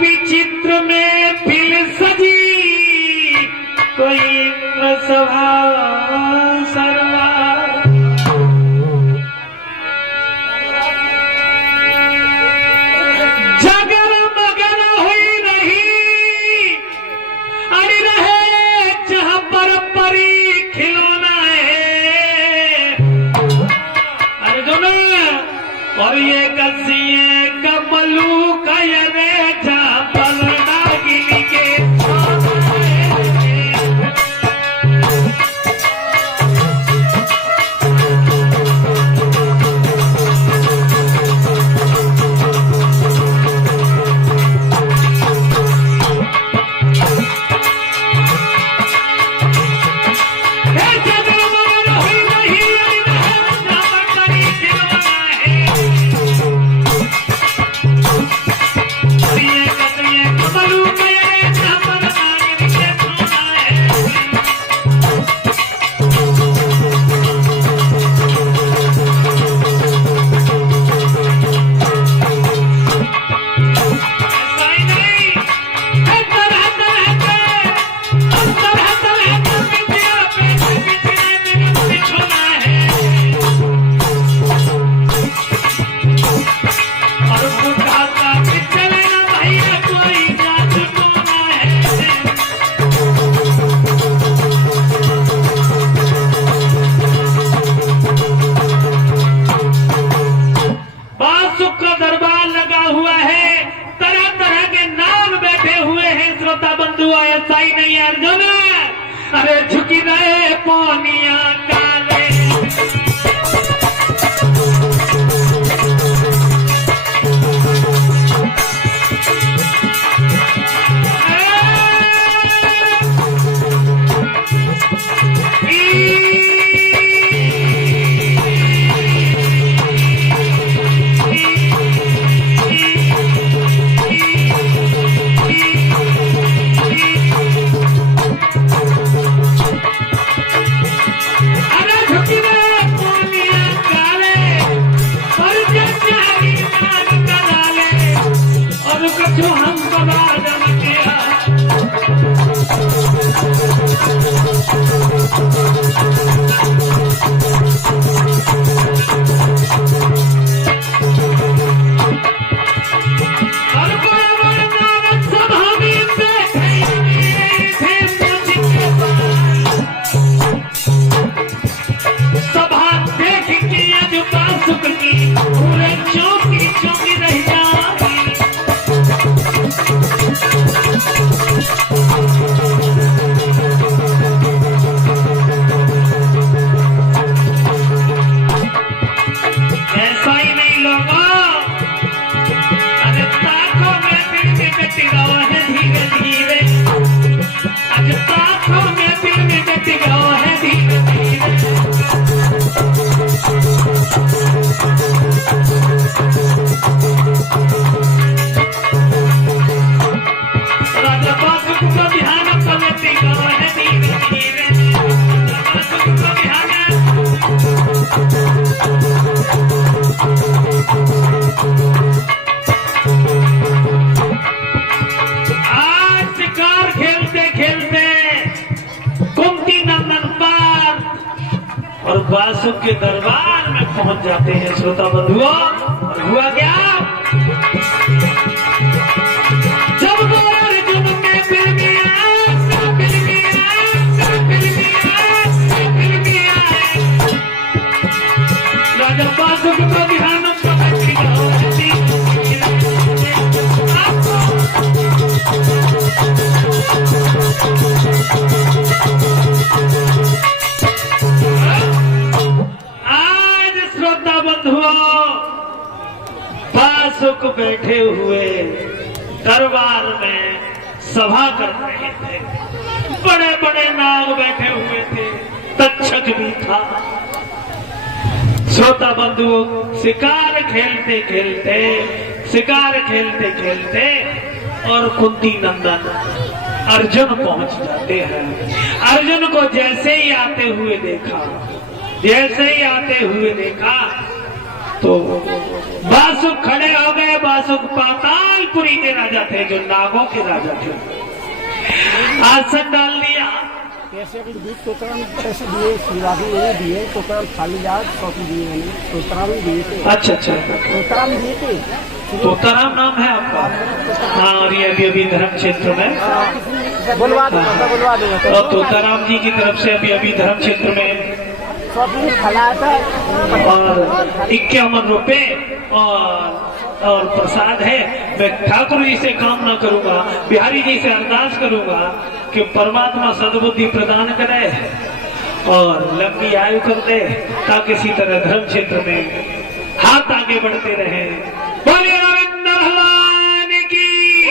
विचित्र में फिर सजी कोई सभा सरवा जगर मगर हुई रही अड़ी रहे जहां पर परी खिलौना है अरे जो ना और ये कसिए कमलू का ये ऐसा ही नहीं अर्जुन अरे झुकी रहे पौनिया काले जो हम सभा देख के आज बासुक की पूरे चौकी चौकी रह और बासुक के दरबार में पहुंच जाते हैं श्रोता बंधुओं। और हुआ क्या जब अर्जुन के फिर राजा बासुक को ध्यान बासुक बैठे हुए दरबार में सभा कर रहे थे। बड़े बड़े नाग बैठे हुए थे, तक्षक भी था। श्रोता बंधुओं शिकार खेलते खेलते शिकार खेलते खेलते और कुंती नंदन अर्जुन पहुंच जाते हैं। अर्जुन को जैसे ही आते हुए देखा तो बासुक खड़े हो गए। बासुक पातालपुरी के राजा थे, जो नागों के राजा थे। आसन डाल दिया। पैसे दिए, शिवाजी ने दिए, टोकराम खाली जात कॉपी दिए, मैंने टोकराम दिए थे। अच्छा, टोकराम दिए थे। तोताराम नाम है आपका? हाँ, और ये अभी धर्म क्षेत्र में बुलवा दो। और तोताराम जी की तरफ से अभी धर्म क्षेत्र में और 51 रुपए और प्रसाद है। मैं ठाकुर जी से कामना करूंगा, बिहारी जी से अरदास करूंगा कि परमात्मा सद्बुद्धि प्रदान करे और लंबी आयु कर दे, ताकि इसी तरह धर्म क्षेत्र में हाथ आगे बढ़ते रहे। बोलिए रविंद्र भगवान की।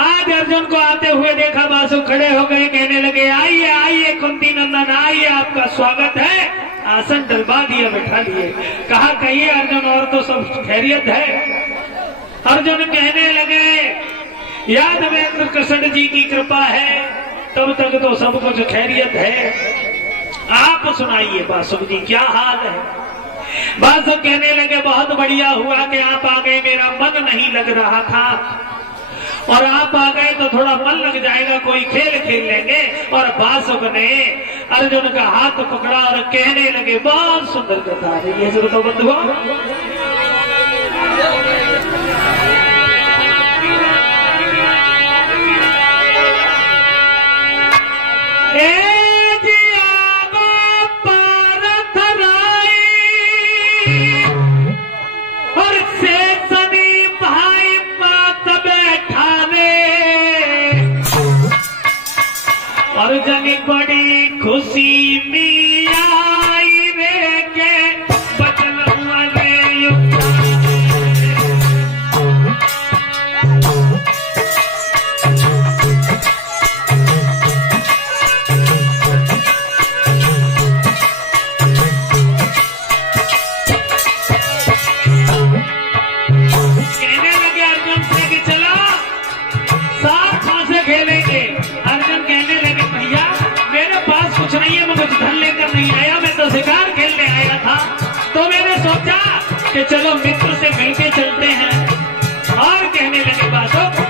आज अर्जुन को आते हुए देखा, बासु खड़े हो गए, कहने लगे आइए आइए कुंती नंदन आइए, आपका स्वागत है। आसन डलवा दिया, बैठा लिए। कहा कहिए अर्जुन, और तो सब खैरियत है? अर्जुन कहने लगे यादवेंद्र कृष्ण जी की कृपा है, तब तक तो सब कुछ खैरियत है। आप सुनाइए बासुक जी, क्या हाल है? बासुक कहने लगे बहुत बढ़िया हुआ कि आप आ गए, मेरा मन नहीं लग रहा था, और आप आ गए तो थोड़ा मन लग जाएगा, कोई खेल खेल लेंगे। और बासुक ने अर्जुन का हाथ पकड़ा और कहने लगे बहुत सुंदर कथा है ये सब। तो बंधुओं, अर्जुन बड़ी खुशी में आई रे के बचन हुआ रे कहने लगे अर्जुन से कि चलो साथ से खेलेंगे। अर्जुन कहने लगे भैया मेरे पास कुछ नहीं है, मैं कुछ धन लेकर नहीं आया, मैं तो शिकार खेलने आया था। तो मैंने सोचा कि चलो मित्र से मिलके चलते हैं। और कहने लगे बासुक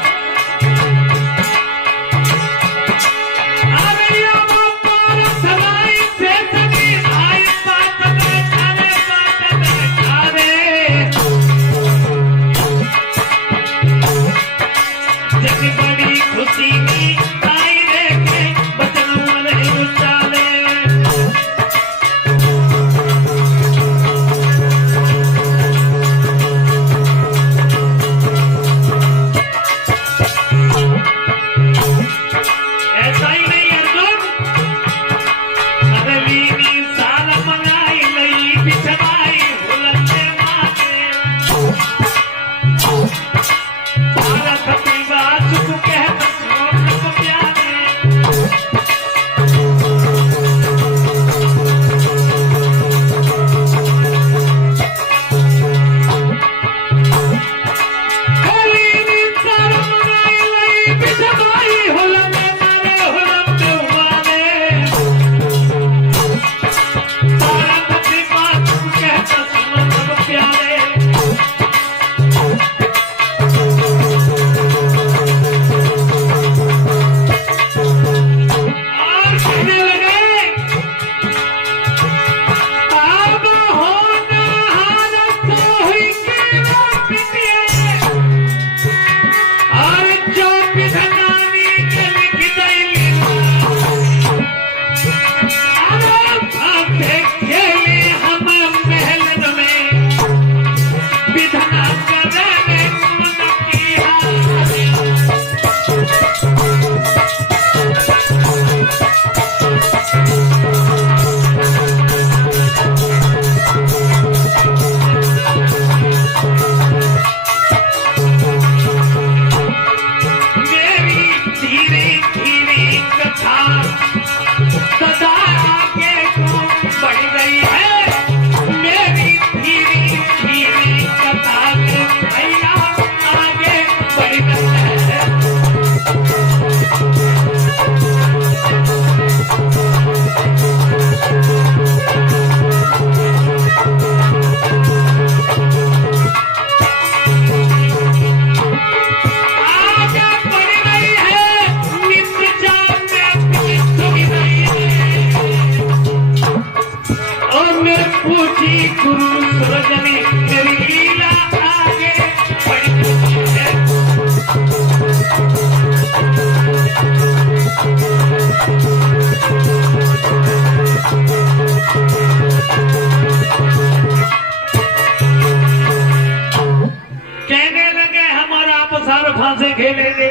सार फांसे खेलेंगे।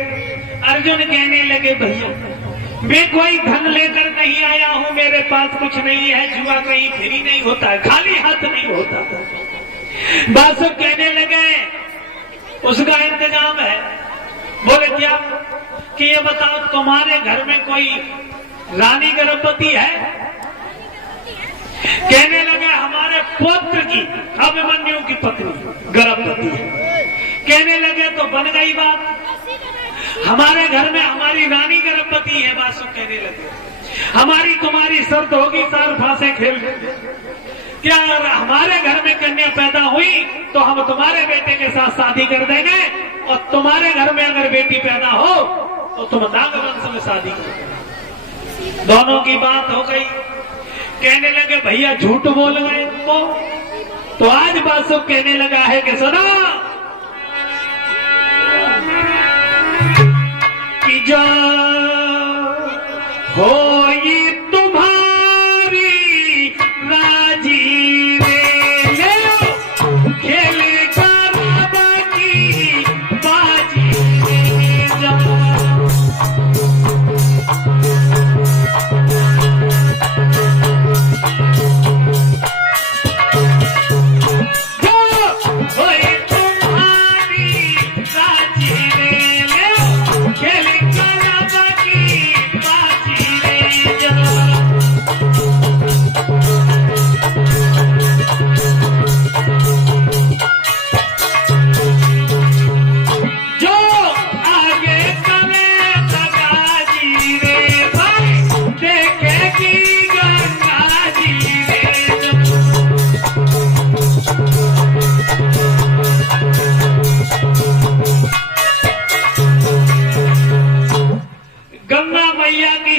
अर्जुन कहने लगे भैया मैं कोई धन लेकर नहीं आया हूं, मेरे पास कुछ नहीं है, जुआ कहीं फ्री नहीं होता है, खाली हाथ नहीं होता। बासुक कहने लगे उसका इंतजाम है। बोले क्या? कि ये बताओ तुम्हारे घर में कोई रानी गर्भवती है? कहने लगे हमारे पुत्र की, अभिमन्यु की पत्नी गर्भवती है। कहने लगे तो बन गई बात, हमारे घर में हमारी रानी गर्भवती है। बासुक कहने लगे हमारी तुम्हारी शर्त होगी सार फांसे खेल, क्या हमारे घर में कन्या पैदा हुई तो हम तुम्हारे बेटे के साथ शादी कर देंगे, और तुम्हारे घर में अगर बेटी पैदा हो तो तुम नाग वंश में शादी करो। दोनों की बात हो गई। कहने लगे भैया झूठ बोल गए तुमको। तो आज बासुक कहने लगा है कि सुनो कि जो हो ये तुम्हारी राजी रे खेल कर बाकी बाजी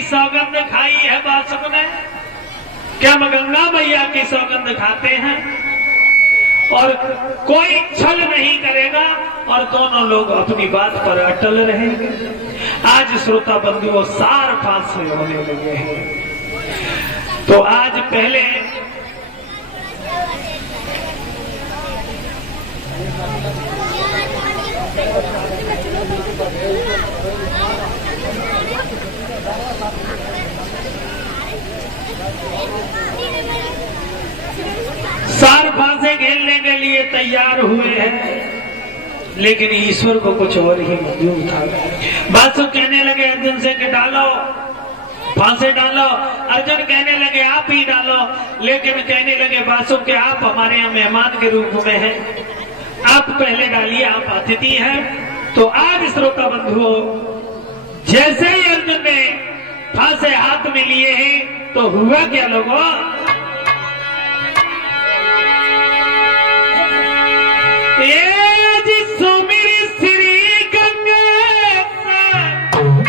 सौगंध खाई है बासुक ने। क्या हम गंगा मैया की सौगंध खाते हैं? और कोई छल नहीं करेगा और दोनों लोग अपनी बात पर अटल रहेंगे। आज श्रोता बंधुओं सार फांसे होने लगे हैं। तो आज पहले सार फांसे खेलने के लिए तैयार हुए हैं, लेकिन ईश्वर को कुछ और ही मंजूर था। बासुक कहने लगे अर्जुन से कि डालो फांसे डालो। अर्जुन कहने लगे आप ही डालो, लेकिन कहने लगे बासुक के आप हमारे यहाँ मेहमान के रूप में हैं, आप पहले डालिए, आप अतिथि हैं। तो आज श्रोता बंधुओं जैसे ही अर्जुन ने फांसे हाथ में लिए हैं तो हुआ क्या लोगों? सुमिर श्री गंगे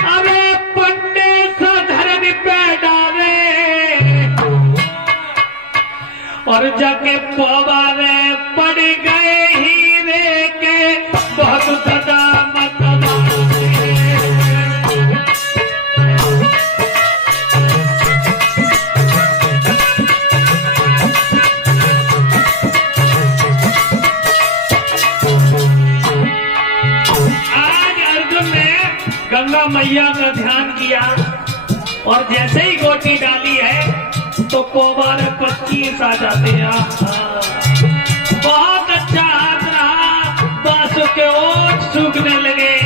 अरे पंडे धर्म पे डाले और जाके पवारे पड़ गए हीरे के बहुत सदा गंगा मैया का ध्यान किया और जैसे ही गोटी डाली है तो पोबार 25 आ जाते हैं। बहुत अच्छा हाथ रहा, बासुक के ओठ सूखने लगे।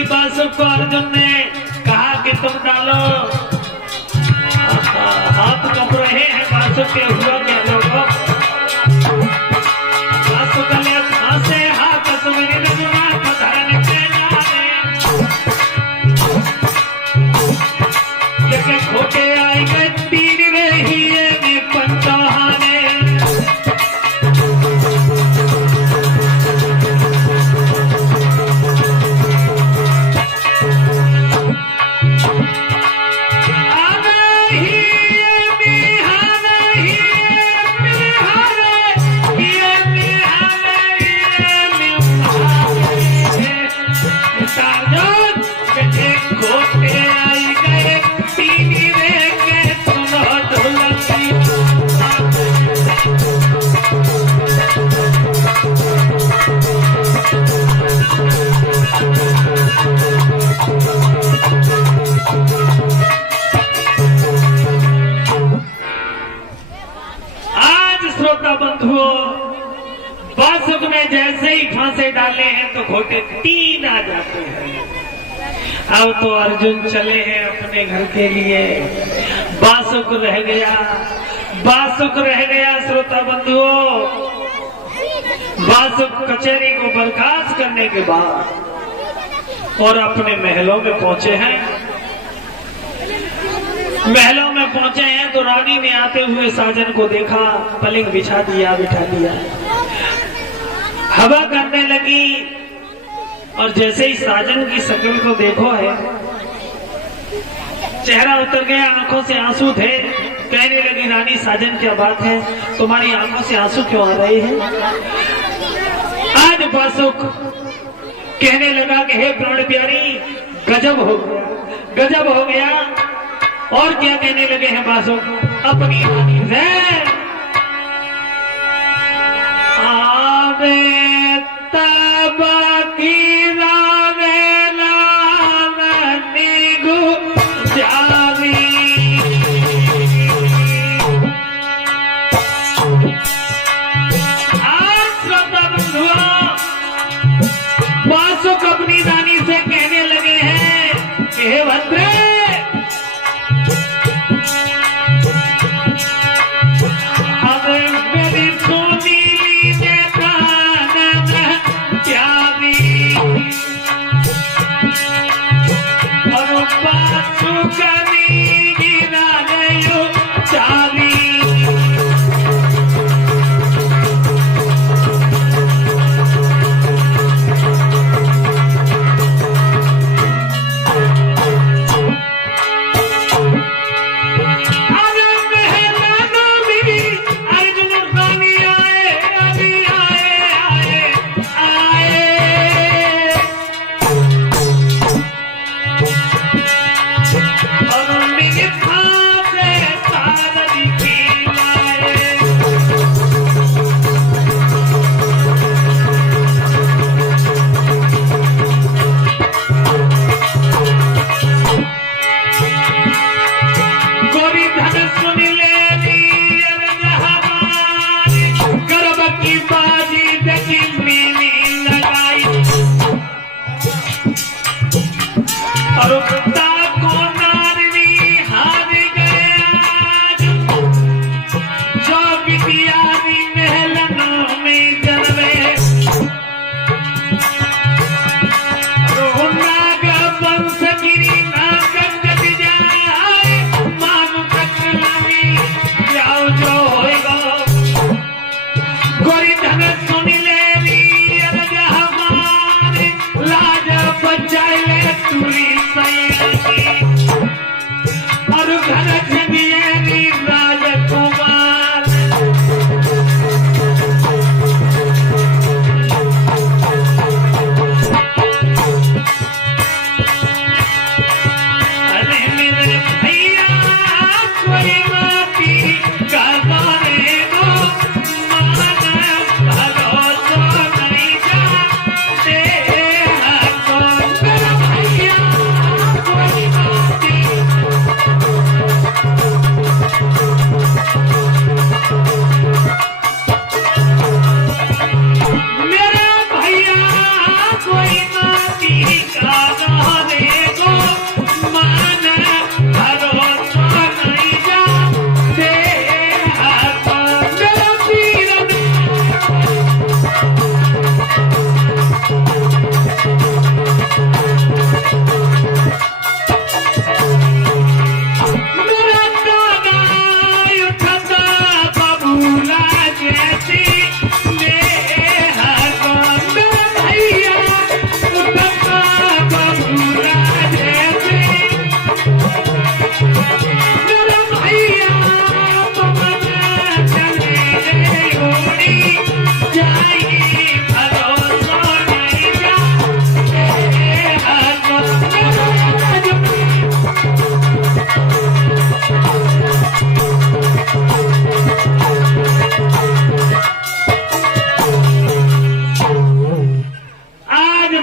बासुक को अर्जुन ने कहा कि तुम डालो। हाथ कप रहे हैं बासुक के, हुआ क्या लोगों? बासुक ने फांसे हाथ सुमिर धरन पे डाले, लेकिन खोटे आई गए तीन रहिए में पंचहाने। तो घोटे 3 आ जाते हैं। अब तो अर्जुन चले हैं अपने घर के लिए, बासुक रह गया, बासुक रह गया। श्रोता बंधुओं, बासुक कचहरी को बर्खास्त करने के बाद और अपने महलों में पहुंचे हैं। महलों में पहुंचे हैं तो रानी ने आते हुए साजन को देखा, पलंग बिछा दिया, बिठा दिया, हवा करने लगी। और जैसे ही साजन की शक्ल को देखो है, चेहरा उतर गया, आंखों से आंसू थे। कहने लगी, रानी साजन क्या बात है, तुम्हारी आंखों से आंसू क्यों आ रहे हैं? आज बासुक कहने लगा कि हे प्राण प्यारी, गजब हो गया, गजब हो गया। और क्या कहने लगे हैं बासुक अपनी रानी से? आवे तब की रावे लावनी गुजारी, आज श्रोता बंधुओं, बासुक अपनी रानी से कहने लगे हैं कि हे भद्रे,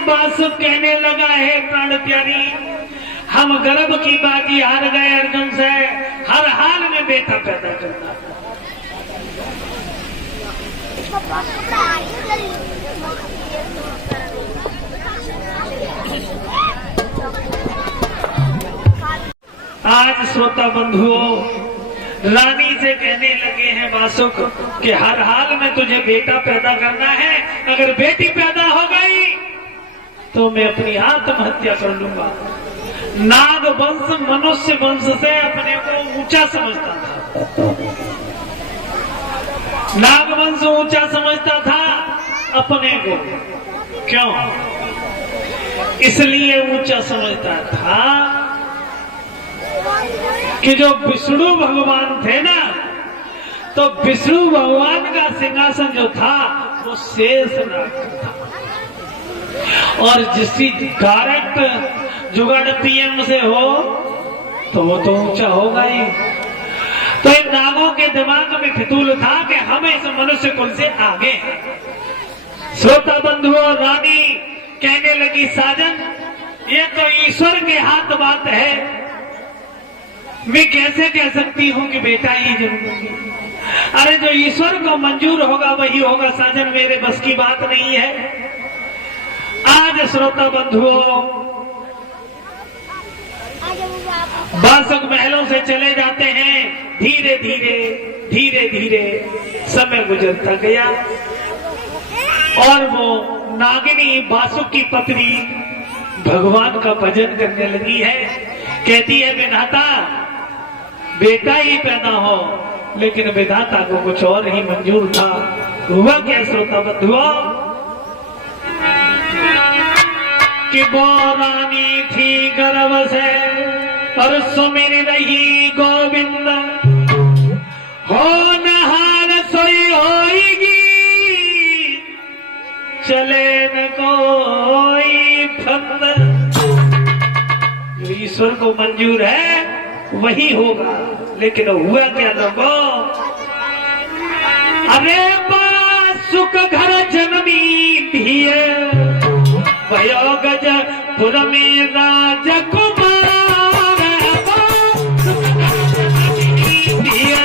बासुक कहने लगा, है प्राण प्यारी, हम गर्भ की बाजी हार गए अर्जुन से, हर हाल में बेटा पैदा करना। आज श्रोता बंधुओं रानी से कहने लगे हैं बासुक कि हर हाल में तुझे बेटा पैदा करना है, अगर बेटी पैदा हो गई तो मैं अपनी आत्महत्या कर लूंगा। नाग वंश मनुष्य वंश से अपने को ऊंचा समझता था, नाग वंश ऊंचा समझता था अपने को। क्यों? इसलिए ऊंचा समझता था कि जो विष्णु भगवान थे ना, तो विष्णु भगवान का सिंहासन जो था वो शेषनाग था, और जिसकी डायरेक्ट जुगाड़ पीएम से हो तो वो तो ऊंचा होगा ही। तो इन नागों के दिमाग में फितूल था कि हम इस मनुष्य कुल से आगे हैं। श्रोता बंधुओं, रानी कहने लगी साजन ये तो ईश्वर के हाथ बात है, मैं कैसे कह सकती हूँ कि बेटा ही जरूरी। अरे जो ईश्वर को मंजूर होगा वही होगा साजन, मेरे बस की बात नहीं है। आज श्रोता बंधुओं बासुक महलों से चले जाते हैं, धीरे धीरे धीरे धीरे समय गुजरता गया और वो नागिनी बासुक की पत्नी भगवान का भजन करने लगी है। कहती है विधाता बेटा ही पैदा हो, लेकिन विधाता को कुछ और ही मंजूर था। हुआ क्या श्रोता बंधुओं कि वो रानी थी गर्भ से और सुमिर रही गोविंद, हो नहार सोई होगी चले न कोई फंद। जो ईश्वर को मंजूर है वही होगा, लेकिन हुआ क्या लोगों? अरे बासुक घर जन्मी धिये भयो गज पुर में राजकुमार, बासुक घर जन्मी धिये।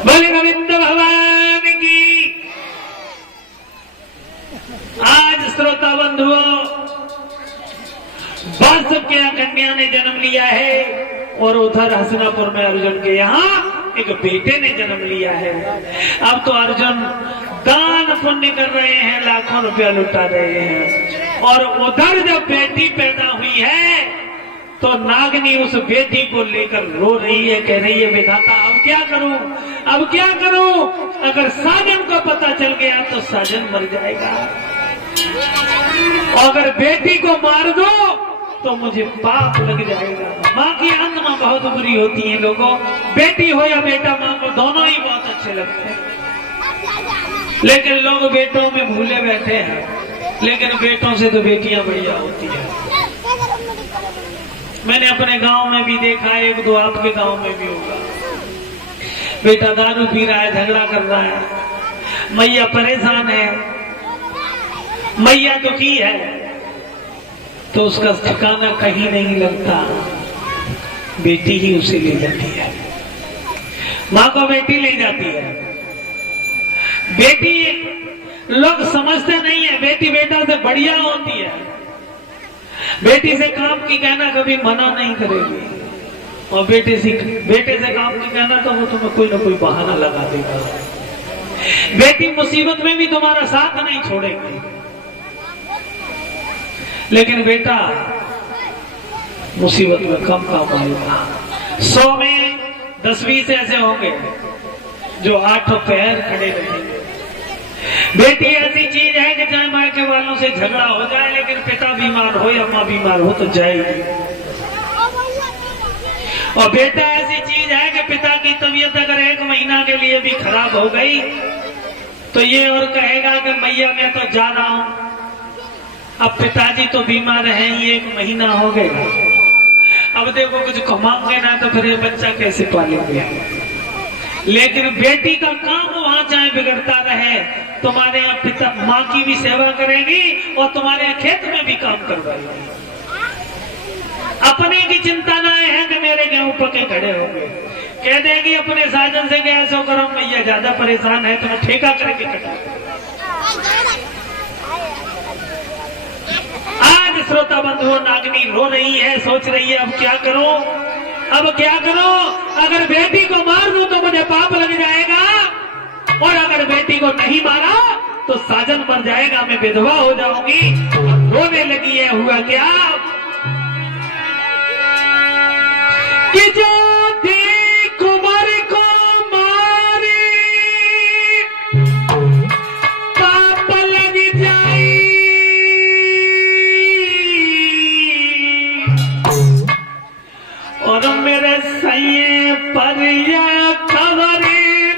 बोले गोविंद भगवान की। आज श्रोता बंधुओं बासुक के कन्या ने जन्म लिया है और उधर हसनापुर में अर्जुन के यहाँ एक बेटे ने जन्म लिया है। अब तो अर्जुन दान पुण्य कर रहे हैं, लाखों रुपया लुटा रहे हैं, और उधर जब बेटी पैदा हुई है तो नागनी उस बेटी को लेकर रो रही है, कह रही है विधाता अब क्या करूं, अब क्या करूं? अगर साजन को पता चल गया तो साजन मर जाएगा, और अगर बेटी को मार दो तो मुझे पाप लग जाएगा। माँ की आत्मा बहुत बुरी होती है लोगों, बेटी हो या बेटा, माँ को दोनों ही बहुत अच्छे लगते हैं, लेकिन लोग बेटों में भूले बैठे हैं, लेकिन बेटों से तो बेटियां बढ़िया होती है। मैंने अपने गांव में भी देखा, एक दो आपके गांव में भी होगा। बेटा दारू पी रहा है, झगड़ा कर रहा है, मैया परेशान है, मैया तो की है तो उसका ठिकाना कहीं नहीं लगता, बेटी ही उसे ले लेती है। माँ को बेटी ले जाती है। बेटी लोग समझते नहीं है, बेटी बेटा से बढ़िया होती है। बेटी से काम की कहना कभी मना नहीं करेगी, और बेटे से काम की कहना तो वो तुम्हें कोई ना कोई बहाना लगा देगा। बेटी मुसीबत में भी तुम्हारा साथ नहीं छोड़ेगी, लेकिन बेटा मुसीबत में कम काम आएगा। 100 में 10-20 ऐसे होंगे जो 8 पैर खड़े रहेंगे। बेटी ऐसी चीज है कि चाहे मायके वालों से झगड़ा हो जाए, लेकिन पिता बीमार हो या माँ बीमार हो तो जाएगी। और बेटा ऐसी चीज है कि पिता की तबीयत अगर 1 महीना के लिए भी खराब हो गई तो ये और कहेगा कि मैया मैं तो जा रहा हूं, अब पिताजी तो बीमार हैं, ये 1 महीना हो गया, अब देखो कुछ कमाओगे ना तो फिर ये बच्चा कैसे पालेंगे। लेकिन बेटी का काम वहां चाहे बिगड़ता रहे, तुम्हारे यहाँ पिता माँ की भी सेवा करेगी और तुम्हारे यहाँ खेत में भी काम करवाएगी। अपने की चिंता ना है कि मेरे गेहूं पके खड़े हो गए, कह देगी अपने साजन से कि ऐसा करो मैया ज्यादा परेशान है, तुम्हें ठेका करके कटा। आज श्रोता बंधुओं नागनी रो रही है, सोच रही है अब क्या करो, अब क्या करो। अगर बेटी को मार दूं तो मुझे पाप लग जाएगा, और अगर बेटी को नहीं मारा तो साजन मर जाएगा, मैं विधवा हो जाऊंगी। रोने लगी है, हुआ क्या कि जो थी कुंवर को मारी पाप लग जाई, और मेरे सैये पर यह खबर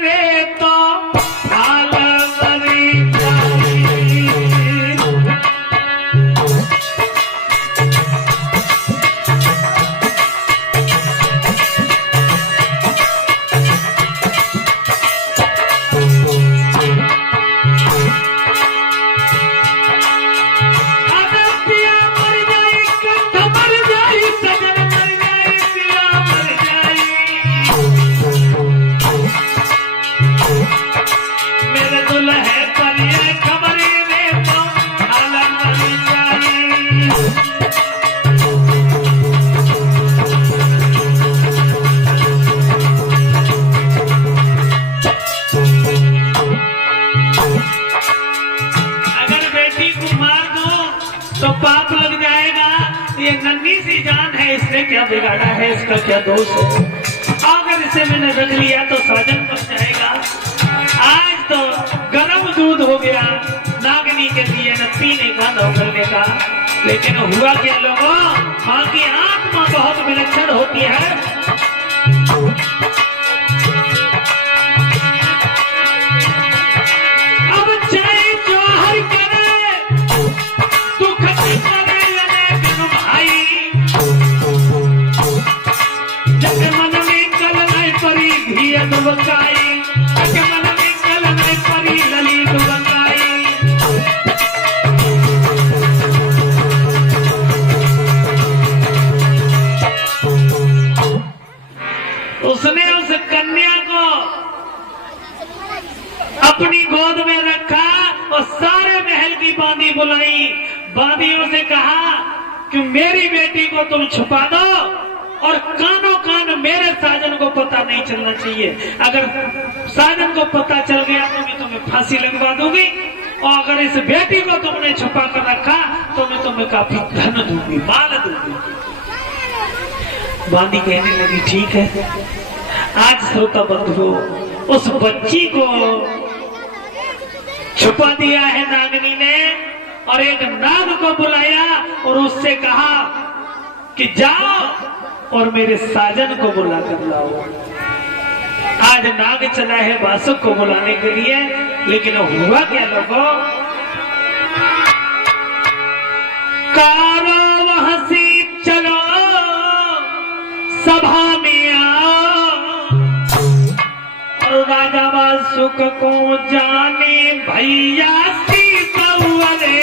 रे तो हाल मरी जाई। क्या बिगाड़ा है, इसका क्या दोष है। अगर इसे मैंने रख लिया तो साजन बन जाएगा। आज तो गर्म दूध हो गया नागनी के लिए न पीने का न उगलने का। लेकिन हुआ क्या लोगों, माँ की आत्मा बहुत विलक्षण होती है। अब चाहे जोहर करे दुख करे बिनु भाई, जग मन में कल नहीं परी धिय दुबकाई, जग मन में कल नहीं परी लली दुबकाई। उसने उस कन्या को अपनी गोद में रखा और सारे महल की बांदी बुलाई। बांदियों से कहा कि मेरी बेटी को तुम छुपा दो और कानों कान मेरे साजन को पता नहीं चलना चाहिए। अगर साजन को पता चल गया तो मैं तुम्हें फांसी लगवा दूंगी, और अगर इस बेटी को तुमने छुपा कर रखा तो मैं तुम्हें काफी धन दूंगी, माल दूंगी। बांदी कहने लगी ठीक है। आज श्रोता बंधु उस बच्ची को छुपा दिया है नागनी ने, और एक नाग को बुलाया और उससे कहा कि जाओ और मेरे साजन को बुला कर लाओ। आज नाग चला है बासुक को बुलाने के लिए, लेकिन हुआ क्या लोगों, कारो वहां से चलो सभा में आओ, और राजा बासुक को जाने भैया सी सौरे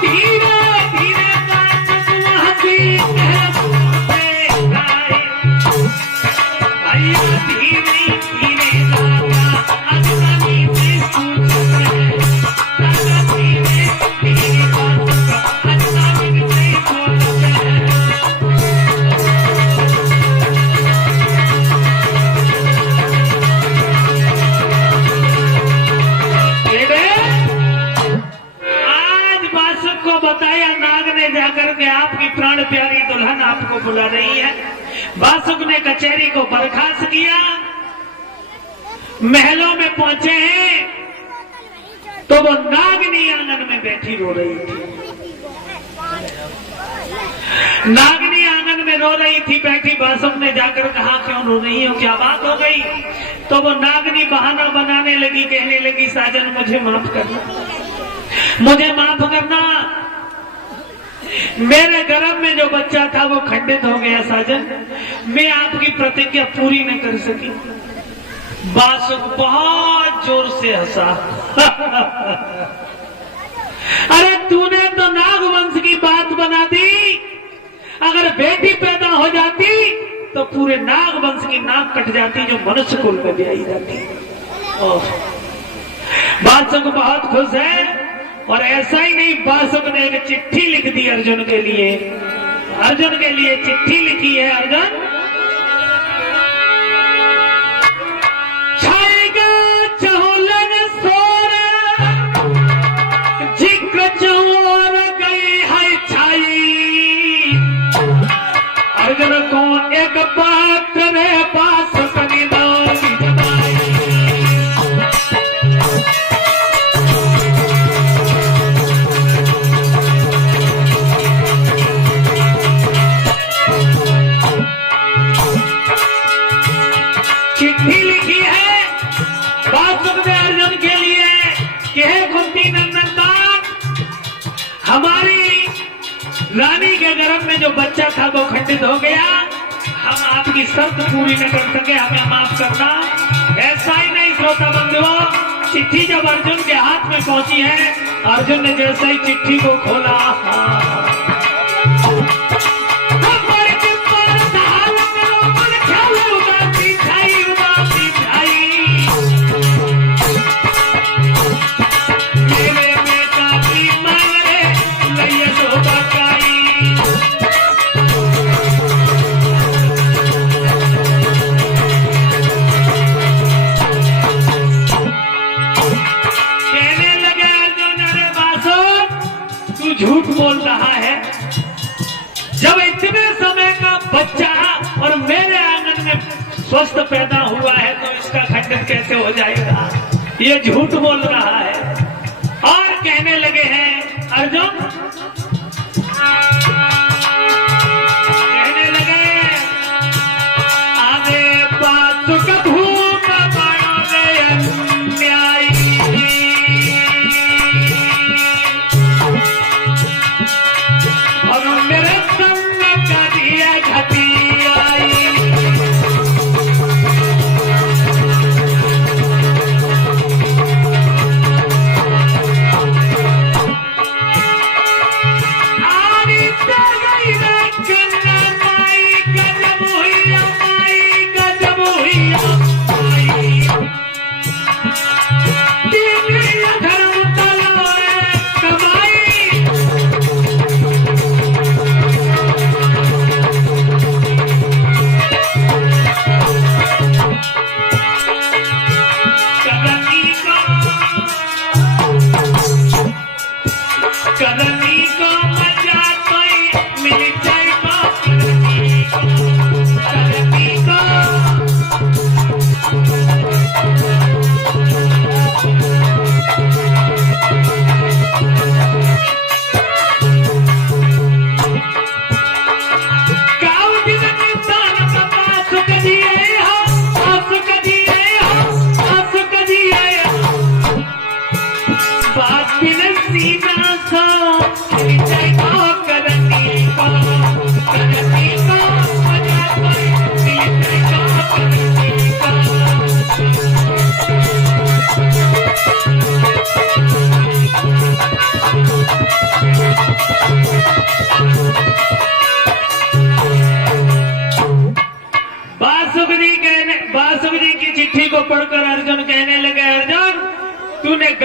धीरे धीरे बासुक वहाँ भी भैया धीरे धीरे राजा अजनबी से पूछे राजा धीरे धीरे बासुक अजनबी से पूछे आज बासुक को बताया नाग ने जाकर के आपकी प्राण प्यारी दुल्हन आपको बुला रही है। बासुक ने कचहरी को बर्खास्त किया, महलों में पहुंचे हैं तो वो नागनी आंगन में बैठी रो रही थी। नागनी आंगन में रो रही थी बैठी। बासुक ने जाकर कहा क्यों रो रही हो, क्या बात हो गई? तो वो नागनी बहाना बनाने लगी, कहने लगी साजन मुझे माफ करना, मुझे माफ करना, मेरे गर्भ में जो बच्चा था वो खंडित हो गया साजन, मैं आपकी प्रतिज्ञा पूरी न कर सकी। बासुक बहुत जोर से हंसा अरे तूने तो नागवंश की बात बना दी, अगर बेटी पैदा हो जाती तो पूरे नागवंश की नाक कट जाती जो मनुष्य कुल में भी आई जाती। बासुक बहुत खुश है। और ऐसा ही नहीं, बासुक ने एक चिट्ठी लिख दी अर्जुन के लिए। अर्जुन के लिए चिट्ठी लिखी है। अर्जुन छाएगा चहुलन सोर जिक्र चोर गई है छाई। अर्जुन को एक बात रे बासुक निदान जमाई। चिट्ठी लिखी है बासुक ने अर्जुन के लिए कि हे कुंती नंदन बाप, हमारी रानी के गर्भ में जो बच्चा था वो खंडित हो गया, हम आपकी शर्त पूरी न कर सके, हमें माफ करना। ऐसा ही नहीं श्रोता बंधुओं, चिट्ठी जब अर्जुन के हाथ में पहुंची है, अर्जुन ने जैसे ही चिट्ठी को खोला झूठ बोल रहा है, जब इतने समय का बच्चा और मेरे आंगन में स्वस्थ पैदा हुआ है तो इसका खंडन कैसे हो जाएगा? ये झूठ बोल रहा है। और कहने लगे हैं अर्जुन, कहने लगे आगे बासुक भूम बाणों में अन्यायी। मेरे संग का दिया घटी आई।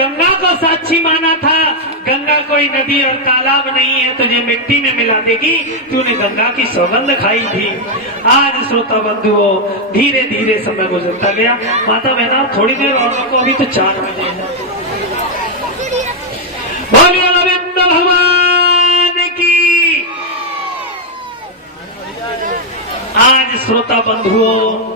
गंगा को साक्षी माना था, गंगा कोई नदी और तालाब नहीं है तुझे मिट्टी में मिला देगी, तूने गंगा की सौगंध खाई थी। आज श्रोता बंधुओं धीरे धीरे समय गुजरता गया। माता बहना थोड़ी देर और को, अभी तो 4 बजे है। बोलिए गोविंद भगवान की। आज श्रोता बंधुओं